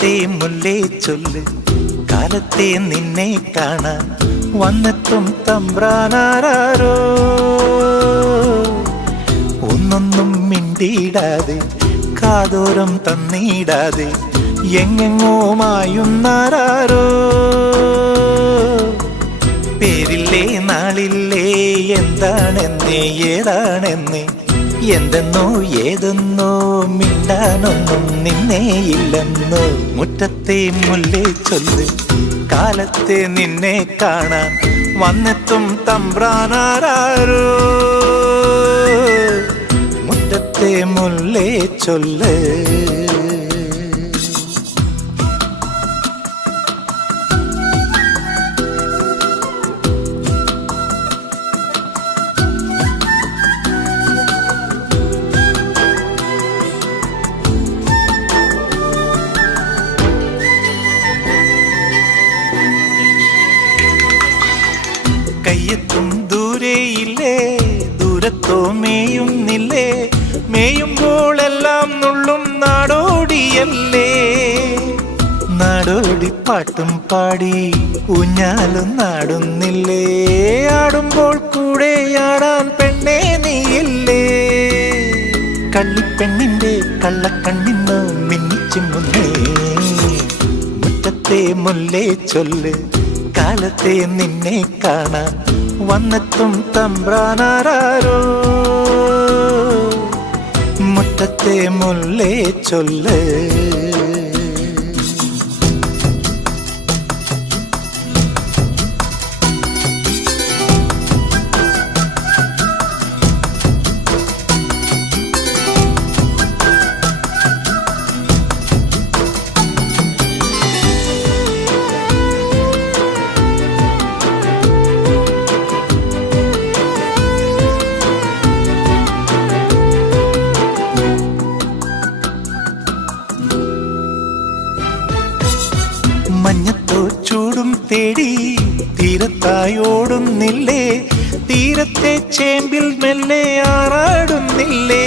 മുറ്റത്തെ മുല്ലേ ചൊല്ല് കാലത്തെ നിന്നെ കാണാൻ വന്നെത്തും തമ്പ്രാനാരോ. ഒന്നൊന്നും മിണ്ടിയിടാതെ കാതോരം തന്നിടാതെ എങ്ങെങ്ങോ മായുന്നാരോ. പേരില്ലേ നാളില്ലേ എന്താണെന്നേ ഏതാണെന്നേ എന്തെന്നോ ഏതെന്നോ മിണ്ടാനൊന്നും നിന്നേയില്ലെന്നോ. മുറ്റത്തെ മുല്ലേ ചൊല്ല് കാലത്തെ നിന്നെ കാണാൻ വന്നെത്തും തമ്പ്രാനാരോ. മുറ്റത്തെ മുല്ലേ ചൊല്ല്. കയ്യെത്തും ദൂരെയില്ലേ ദൂരത്തോ മേയുന്നില്ലേ മേയുമ്പോഴെല്ലാം നുള്ളും നാടോടിയല്ലേ. നാടോടി പാട്ടും പാടി ഊഞ്ഞാലും നാടുന്നില്ലേ ആടുമ്പോൾ കൂടെ ആടാൻ പെണ്ണേ നീയില്ലേ. കള്ളിപ്പെണ്ണിന്റെ കള്ളക്കണ്ണിന്നോ മിന്നിച്ചിമ്മുന്നേ. മുറ്റത്തെ മുല്ലേ ചൊല്ല് കാലത്തെ നിന്നെ കാണാൻ വന്നെത്തും തമ്പ്രാനാരോ. മുറ്റത്തെ മുല്ലേ ചൊല്ല്. മഞ്ഞത്തോ ചൂടും തേടി തീരത്തായോടുന്നില്ലേ തീരത്തെ ചേമ്പിൽ മെല്ലെ ആറാടുന്നില്ലേ.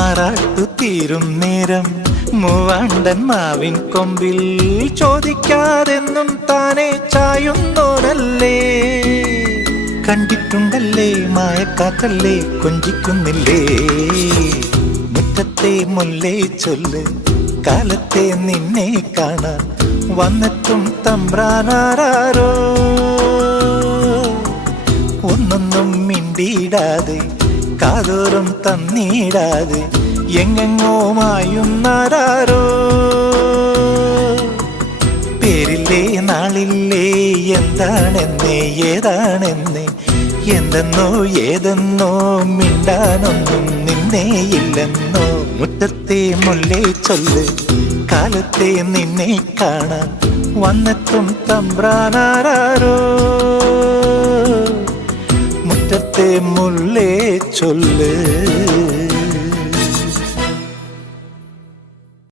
ആറാട്ടു തീരും നേരം മൂവാണ്ടൻ മാവിൻ കൊമ്പിൽ ചോദിക്കാതെന്നും താനെ ചായുന്നോരല്ലേ. കണ്ടിട്ടുണ്ടല്ലേ മായക്കാക്കല്ലേ കൊഞ്ചിക്കുന്നില്ലേ. മുറ്റത്തെ മുല്ലേ ചൊല്ല് കാലത്തെ നിന്നെ കാണാൻ വന്നെത്തും തമ്പ്രാനാരോ. ഒന്നൊന്നും മിണ്ടിയിടാതെ കാതോരം തന്നിടാതെ എങ്ങെങ്ങോ മായുന്നാരോ. പേരില്ലേ നാളില്ലേ എന്താണെന്നേ ഏതാണെന്നേ എന്തെന്നോ ഏതെന്നോ മിണ്ടാനൊന്നും നിന്നേയില്ലെന്നോ. മുറ്റത്തെ മുല്ലേ ചൊല്ല് കാലത്തെ നിന്നെ കാണാൻ വന്നെത്തും തമ്പ്രാനാരോ. മുറ്റത്തെ മുല്ലേ ചൊല്ല്.